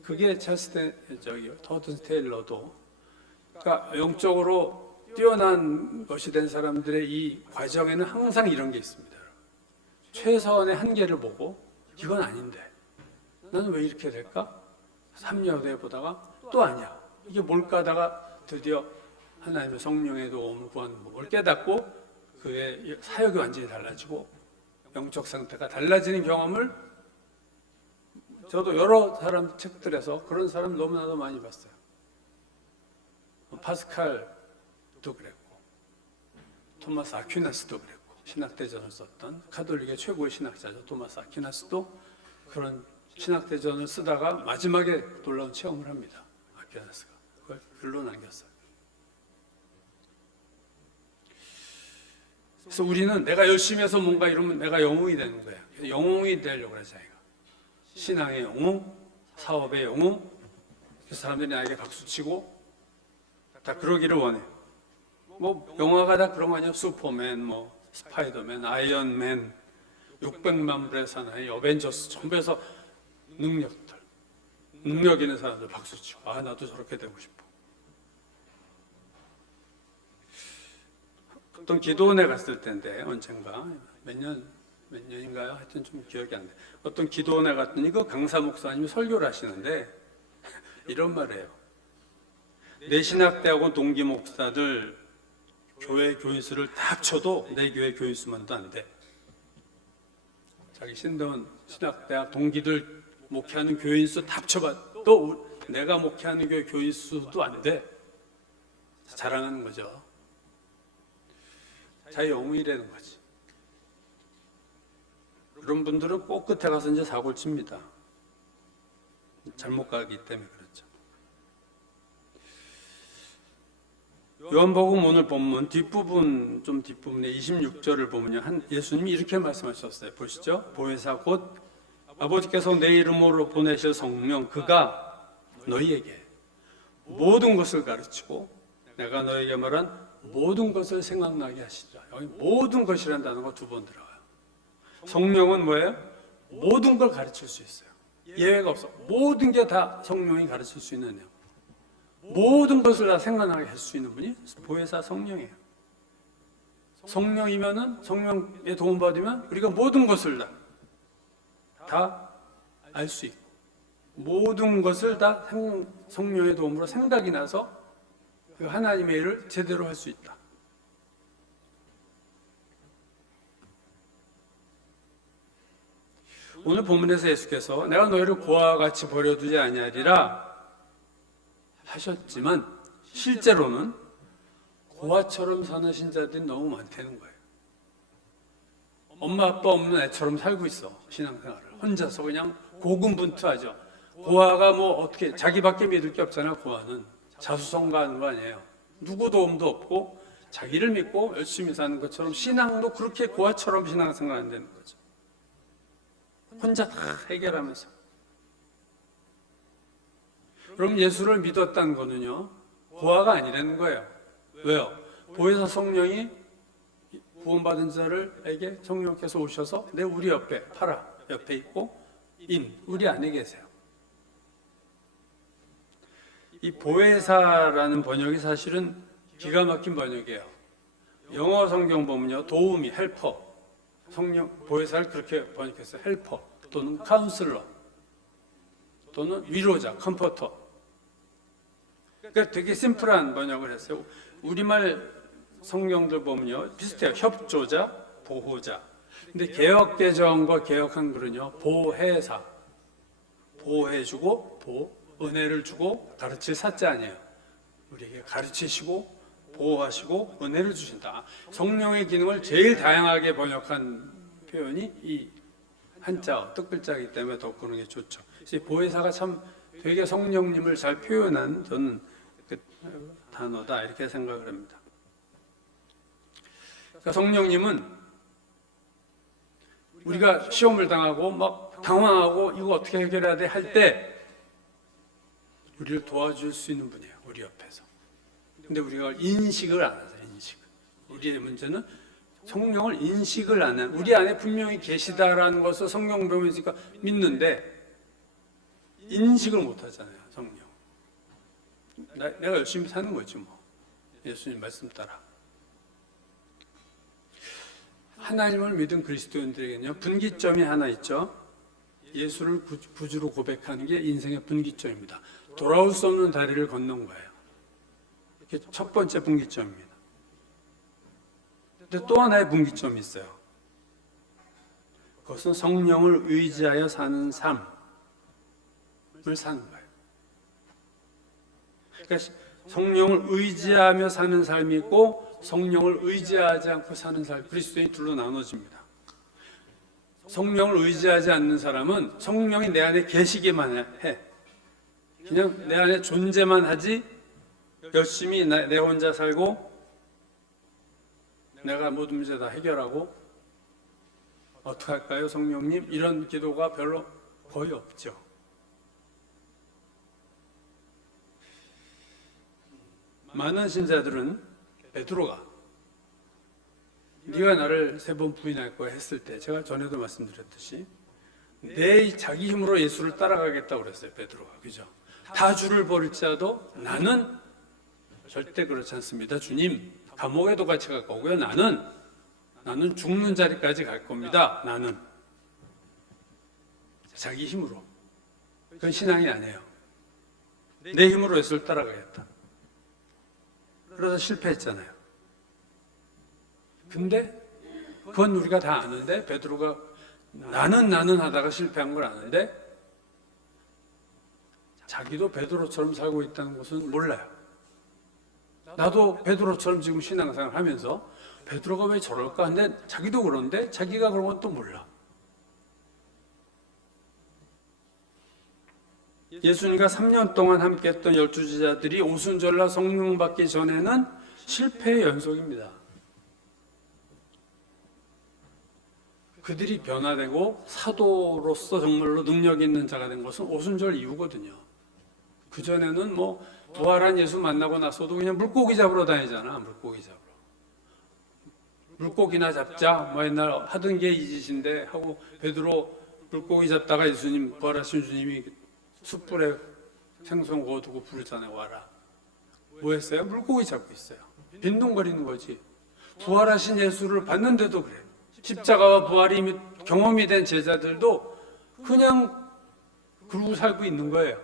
그게 허드슨 테일러도 그러니까 영적으로 뛰어난 것이 된 사람들의 이 과정에는 항상 이런 게 있습니다. 최선의 한계를 보고 이건 아닌데 나는 왜 이렇게 될까? 3년에 보다가 또 아니야. 이게 뭘까 하다가 드디어 하나님의 성령의 도움을 구하는 법을 깨닫고 그의 사역이 완전히 달라지고 영적 상태가 달라지는 경험을 저도 여러 사람 책들에서 그런 사람 너무나도 많이 봤어요. 파스칼도 그랬고 토마스 아퀴나스도 그랬고 신학대전을 썼던 가톨릭의 최고의 신학자죠. 토마스 아퀴나스도 그런 신학대전을 쓰다가 마지막에 놀라운 체험을 합니다. 아퀴나스가 그걸 글로 남겼어요. 그래서 우리는 내가 열심히 해서 뭔가 이러면 내가 영웅이 되는 거예요. 영웅이 되려고 그래 자기가. 신앙의 영웅, 사업의 영웅. 그래서 사람들이 나에게 박수치고 다 그러기를 원해. 뭐 영화가 다 그런 거 아니야? 슈퍼맨, 뭐 스파이더맨, 아이언맨, 600만 불의 사나이, 어벤져스 전부에서 능력 있는 사람들 박수치고 아 나도 저렇게 되고 싶어. 어떤 기도원에 갔을 때인데 언젠가 몇 년인가요? 하여튼 좀 기억이 안 돼. 어떤 기도원에 갔더니 그 강사 목사님이 설교를 하시는데 이런 말이에요. 내 신학대학원 동기 목사들 교회 교인수를 다 합쳐도 내 교회 교인수만도 안 돼. 자기 신대원 신학대학 동기들 목회하는 교인수 다 합쳐봐도 내가 목회하는 교회 교인수도 안 돼. 자랑하는 거죠. 자기 영웅이라는 거지. 그런 분들은 꼭 끝에 가서 이제 사고를 칩니다. 잘못 가기 때문에 그렇죠. 요한복음 오늘 본문 뒷부분에 26절을 보면요. 예수님이 이렇게 말씀하셨어요. 보시죠. 보혜사 곧 아버지께서 내 이름으로 보내실 성령 그가 너희에게 모든 것을 가르치고 내가 너에게 말한 모든 것을 생각나게 하시리라. 여기 모든 것이라는 단어가 2번 들어가요. 성령은 뭐예요? 모든 걸 가르칠 수 있어요. 예외가 없어. 모든 게 다 성령이 가르칠 수 있는 요 모든 것을 다 생각나게 할 수 있는 분이 보혜사 성령이에요. 성령이면은 성령의 도움 받으면 우리가 모든 것을 다 알 수 있고 모든 것을 다 성령의 도움으로 생각이 나서 하나님의 일을 제대로 할 수 있다. 오늘 본문에서 예수께서 내가 너희를 고아와 같이 버려두지 아니하리라 하셨지만 실제로는 고아처럼 사는 신자들이 너무 많다는 거예요. 엄마 아빠 없는 애처럼 살고 있어. 신앙생활을 혼자서 그냥 고군분투하죠. 고아가 뭐 어떻게 자기밖에 믿을 게 없잖아. 고아는 자수성가하는 거 아니에요. 누구 도움도 없고 자기를 믿고 열심히 사는 것처럼 신앙도 그렇게 고아처럼 신앙생활 안 되는 거죠. 혼자 다 해결하면서. 그럼 예수를 믿었다는 거는요 고아가 아니라는 거예요. 왜요? 보혜사 성령이 구원받은 자들에게 성령께서 오셔서 내 우리 옆에 파라 옆에 있고 우리 안에 계세요. 이 보혜사라는 번역이 사실은 기가 막힌 번역이에요. 영어 성경 보면요 도우미 헬퍼 성령 보혜사를 그렇게 번역했어요. 헬퍼 또는 카운슬러 또는 위로자 컴포터. 그러니까 되게 심플한 번역을 했어요. 우리말 성경들 보면요 비슷해요. 협조자, 보호자. 근데 개역개정과 개역한글은요 보혜사, 보호해주고 은혜를 주고 가르칠 사자 아니에요. 우리에게 가르치시고 보호하시고 은혜를 주신다. 성령의 기능을 제일 다양하게 번역한 표현이 이 한자 뜻글자이기 때문에 더 그런 게 좋죠. 그래서 이 보혜사가 참 되게 성령님을 잘 표현한 저는 그 단어다 이렇게 생각을 합니다. 그러니까 성령님은 우리가 시험을 당하고 막 당황하고 이거 어떻게 해결해야 돼 할 때 우리를 도와줄 수 있는 분이에요. 우리 옆에서. 근데 우리가 인식을 안 하죠. 우리의 문제는 성령을 인식을 안 하는. 우리 안에 분명히 계시다라는 것을 성경 보면서 믿는데 인식을 못 하잖아요. 성령. 내가 열심히 사는 거지 뭐. 예수님 말씀 따라. 하나님을 믿은 그리스도인들에게는요 분기점이 하나 있죠. 예수를 구주로 고백하는 게 인생의 분기점입니다. 돌아올 수 없는 다리를 걷는 거예요. 이게 첫 번째 분기점입니다. 근데 또 하나의 분기점이 있어요. 그것은 성령을 의지하여 사는 삶을 사는 거예요. 그러니까 성령을 의지하며 사는 삶이 있고 성령을 의지하지 않고 사는 삶, 그리스도인이 둘로 나눠집니다. 성령을 의지하지 않는 사람은 성령이 내 안에 계시기만 해. 그냥 내 안에 존재만 하지 열심히 내 혼자 살고 내가 모든 문제 다 해결하고 어떻게 할까요 성령님? 이런 기도가 별로 거의 없죠. 많은 신자들은 베드로가 네가 나를 3번 부인할 거야 했을 때 제가 전에도 말씀드렸듯이 내 자기 힘으로 예수를 따라가겠다고 그랬어요. 베드로가. 그죠? 다 주를 버릴지라도 나는 절대 그렇지 않습니다. 주님, 감옥에도 같이 갈 거고요. 나는 죽는 자리까지 갈 겁니다. 나는 자기 힘으로. 그건 신앙이 아니에요. 내 힘으로 예수를 따라가겠다. 그러다 실패했잖아요. 근데 그건 우리가 다 아는데 베드로가 나는 하다가 실패한 걸 아는데 자기도 베드로처럼 살고 있다는 것은 몰라요. 나도 베드로처럼 지금 신앙생활 하면서 베드로가 왜 저럴까? 근데 자기도 그런데 자기가 그런 건 또 몰라. 예수님과 3년 동안 함께했던 12제자들이 오순절날 성령 받기 전에는 실패의 연속입니다. 그들이 변화되고 사도로서 정말로 능력 있는 자가 된 것은 오순절 이후거든요. 그전에는 뭐 부활한 예수 만나고 나서도 그냥 물고기 잡으러 다니잖아. 물고기 잡으러. 물고기나 잡자. 뭐 옛날 하던 게 이 짓인데 하고 베드로 물고기 잡다가 예수님 부활하신 주님이 숯불에 생선 구워두고 부르잖아요. 와라. 뭐 했어요? 물고기 잡고 있어요. 빈둥거리는 거지. 부활하신 예수를 봤는데도 그래. 십자가와 부활이 이미 경험이 된 제자들도 그냥 그러고 살고 있는 거예요.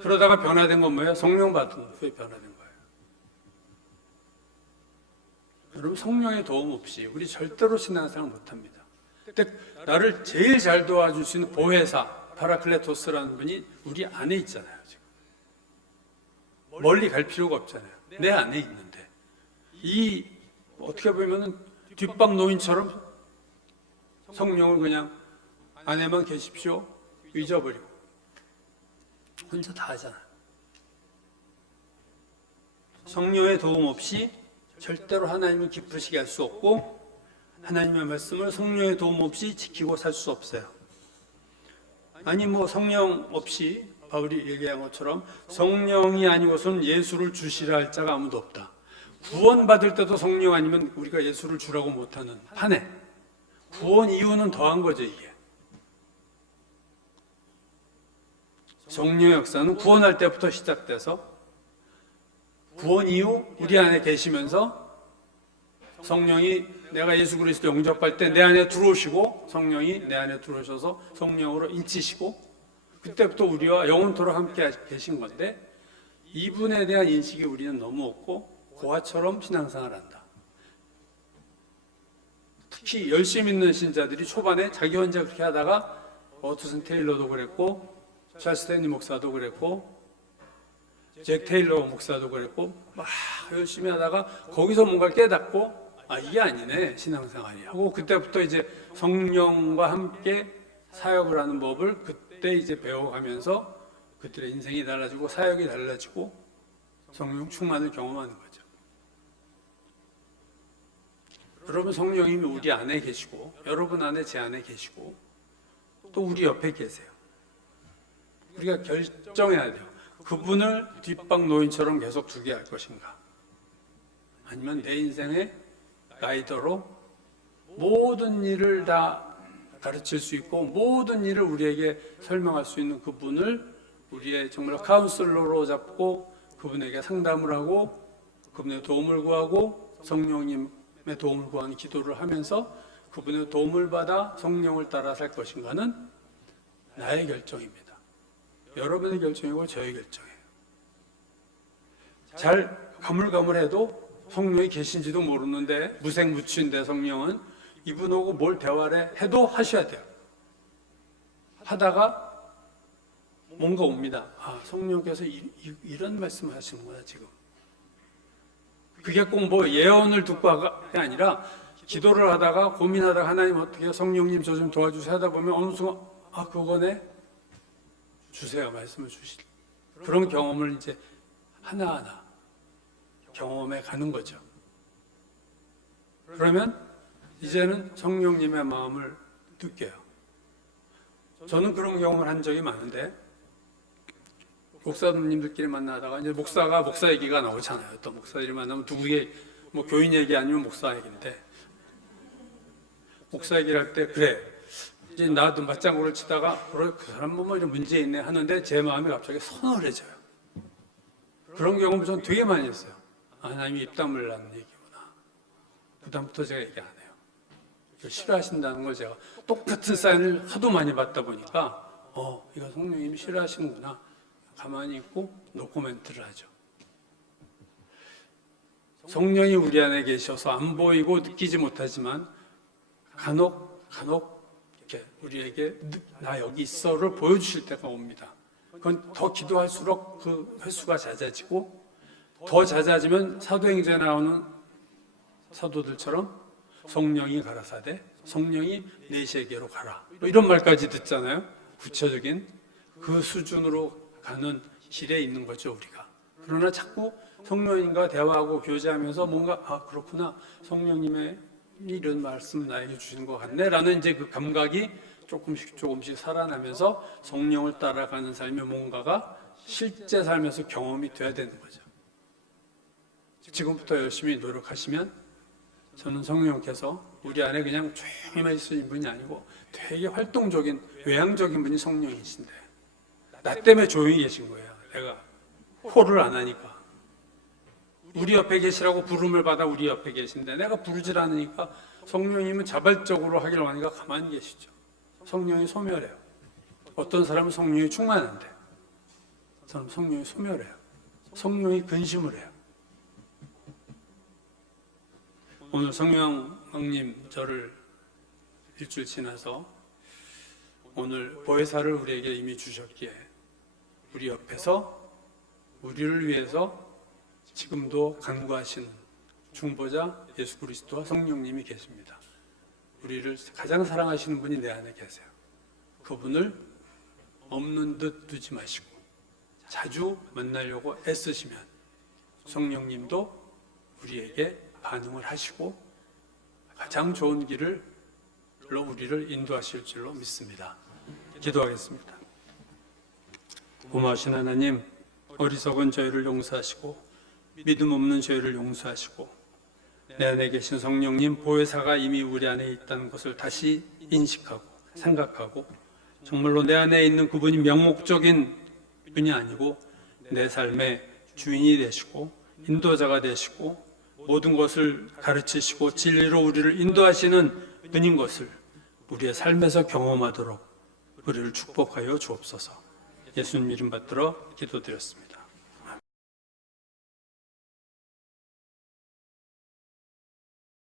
그러다가 변화된 건 뭐예요? 성령 받은 후에 변화된 거예요. 여러분, 성령의 도움 없이 우리 절대로 신앙생활 못합니다. 근데 나를 제일 잘 도와줄 수 있는 보혜사 파라클레토스라는 분이 우리 안에 있잖아요. 지금 멀리 갈 필요가 없잖아요. 내 안에 있는데 이 어떻게 보면은 뒷방 노인처럼 성령을 그냥 안에만 계십시오 잊어버리고 혼자 다 하잖아요. 성령의 도움 없이 절대로 하나님을 기쁘시게 할 수 없고 하나님의 말씀을 성령의 도움 없이 지키고 살 수 없어요. 아니 뭐 성령 없이 바울이 얘기한 것처럼 성령이 아니고선 예수를 주시라 할 자가 아무도 없다. 구원받을 때도 성령 아니면 우리가 예수를 주라고 못하는 판에 구원 이유는 더한 거죠. 이게 성령의 역사는 구원할 때부터 시작돼서 구원 이후 우리 안에 계시면서 성령이 내가 예수 그리스도 영접할 때 내 안에 들어오시고 성령이 내 안에 들어오셔서 성령으로 인치시고 그때부터 우리와 영원토록 함께 계신 건데 이분에 대한 인식이 우리는 너무 없고 고아처럼 신앙생활한다. 특히 열심 있는 신자들이 초반에 자기 혼자 그렇게 하다가 어투슨 테일러도 그랬고 찰스 스탠리 목사도 그랬고 잭 테일러 목사도 그랬고 막 열심히 하다가 거기서 뭔가를 깨닫고 아 이게 아니네 신앙생활이 하고 그때부터 이제 성령과 함께 사역을 하는 법을 그때 이제 배워가면서 그들의 인생이 달라지고 사역이 달라지고 성령 충만을 경험하는 거죠. 여러분 성령님이 우리 안에 계시고 여러분 안에 제 안에 계시고 또 우리 옆에 계세요. 우리가 결정해야 돼요. 그분을 뒷방 노인처럼 계속 두게 할 것인가 아니면 내 인생의 가이더로 모든 일을 다 가르칠 수 있고 모든 일을 우리에게 설명할 수 있는 그분을 우리의 정말 카운슬러로 잡고 그분에게 상담을 하고 그분의 도움을 구하고 성령님의 도움을 구하는 기도를 하면서 그분의 도움을 받아 성령을 따라 살 것인가는 나의 결정입니다. 여러분의 결정이고 저의 결정이에요. 잘 가물가물해도 성령이 계신지도 모르는데 무색무취인데 성령은 이분하고 뭘 대화를 해도 하셔야 돼요. 하다가 뭔가 옵니다. 아 성령께서 이런 말씀을 하시는구나 지금. 그게 꼭 뭐 예언을 듣고가 아니라 기도를 하다가 고민하다가 하나님 어떻게 성령님 저 좀 도와주세요 하다 보면 어느 순간 아 그거네 주세요 말씀을 주실 그런 경험을 이제 하나하나 경험해 가는 거죠. 그러면 이제는 성령님의 마음을 느껴요. 저는 그런 경험을 한 적이 많은데 목사님들끼리 만나다가 이제 목사 얘기가 나오잖아요. 또 목사들이 만나면 누구의 뭐 교인 얘기 아니면 목사 얘기인데, 목사 얘기를 할 때 그래 이제 나도 맞장구를 치다가 그래 그 사람 뭐 이런 문제 있네 하는데 제 마음이 갑자기 서늘해져요. 그런 경험을 전 되게 많이 했어요. 하나님이 입 다물라는 얘기구나. 그다음부터 제가 얘기 안 해요. 싫어하신다는 걸 제가 똑같은 사인을 하도 많이 받다 보니까 이거 성령님이 싫어하시는구나. 가만히 있고 노코멘트를 하죠. 성령이 우리 안에 계셔서 안 보이고 느끼지 못하지만 간혹 이렇게 우리에게 나 여기 있어를 보여주실 때가 옵니다. 그건 더 기도할수록 그 횟수가 잦아지고 더 잦아지면 사도행전에 나오는 사도들처럼 성령이 가라사대 성령이 내시에게로 가라 뭐 이런 말까지 듣잖아요. 구체적인 그 수준으로 가는 길에 있는 거죠 우리가. 그러나 자꾸 성령님과 대화하고 교제하면서 뭔가 그렇구나 성령님의 이런 말씀 나에게 주신 것 같네 라는 이제 그 감각이 조금씩 살아나면서 성령을 따라가는 삶의 뭔가가 실제 삶에서 경험이 돼야 되는 거죠. 지금부터 열심히 노력하시면 저는 성령께서 우리 안에 그냥 조용히만 있으신 분이 아니고 되게 활동적인 외향적인 분이 성령이신데 나 때문에 조용히 계신 거예요. 내가 호를 안 하니까. 우리 옆에 계시라고 부름을 받아 우리 옆에 계신데 내가 부르질 않으니까 성령님은 자발적으로 하기를 원하니까 가만히 계시죠. 성령이 소멸해요. 어떤 사람은 성령이 충만한데 저는 성령이 소멸해요. 성령이 근심을 해요. 오늘 성령님 저를 일주일 지나서 오늘 보혜사를 우리에게 이미 주셨기에 우리 옆에서 우리를 위해서 지금도 간구하시는 중보자 예수 그리스도와 성령님이 계십니다. 우리를 가장 사랑하시는 분이 내 안에 계세요. 그분을 없는 듯 두지 마시고 자주 만나려고 애쓰시면 성령님도 우리에게 반응을 하시고 가장 좋은 길로 우리를 인도하실 줄로 믿습니다. 기도하겠습니다. 고마우신 하나님, 어리석은 저희를 용서하시고 믿음 없는 저희를 용서하시고 내 안에 계신 성령님 보혜사가 이미 우리 안에 있다는 것을 다시 인식하고 생각하고 정말로 내 안에 있는 그분이 명목적인 분이 아니고 내 삶의 주인이 되시고 인도자가 되시고 모든 것을 가르치시고 진리로 우리를 인도하시는 분인 것을 우리의 삶에서 경험하도록 우리를 축복하여 주옵소서. 예수님 이름 받들어 기도드렸습니다.